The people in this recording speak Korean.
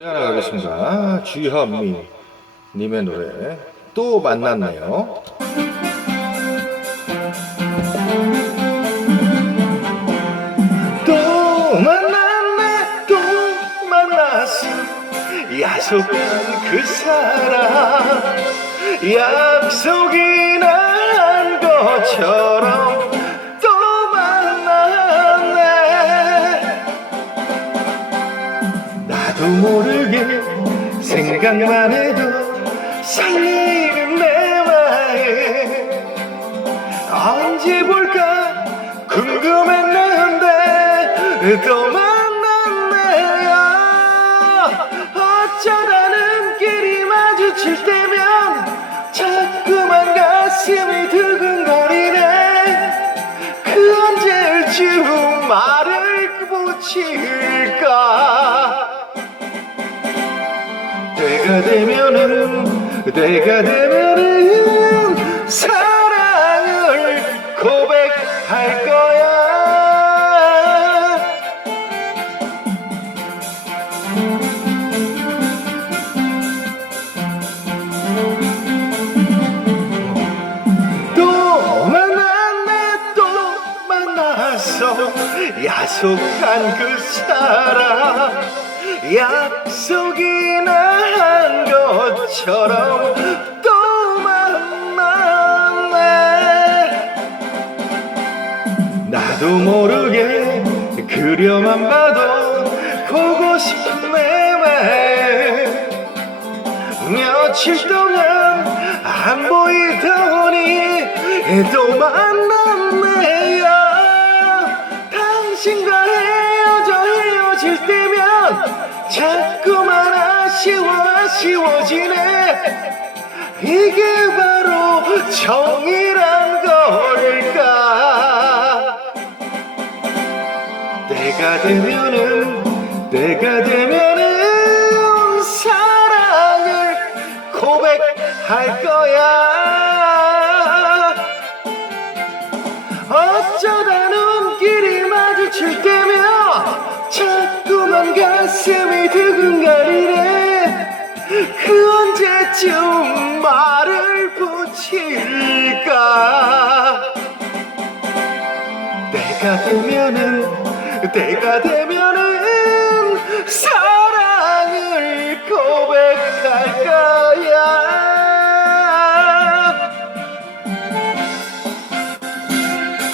하겠습니다. 주현미 님의 노래 또 만났나요? 또 만났네 또 만났어 약속한 그 사람 약속이 난 모르게 생각만 해도 설레이는 내 마음 언제 볼까 궁금했는데 또 만났네요. 어쩌다는 길이 마주칠 때면 자꾸만 가슴이 두근거리네. 그 언제쯤 말을 붙일까 때가 되면은 때가 되면은 사랑을 고백할 거야. 또 만났네 또 만났어 약속한 그 사람 약속이 난 것처럼 또 만났네. 나도 모르게 그려만 봐도 보고 싶은 내맘 며칠 동안 안 보이더니 또 만났네요. 당신과 자꾸만 아쉬워 아쉬워지네. 이게 바로 정이란 걸까? 때가 되면은 때가 되면은 사랑을 고백할 거야 자꾸만 가슴이 두근거리네. 그 언제쯤 말을 붙일까? 때가 되면은 때가 되면은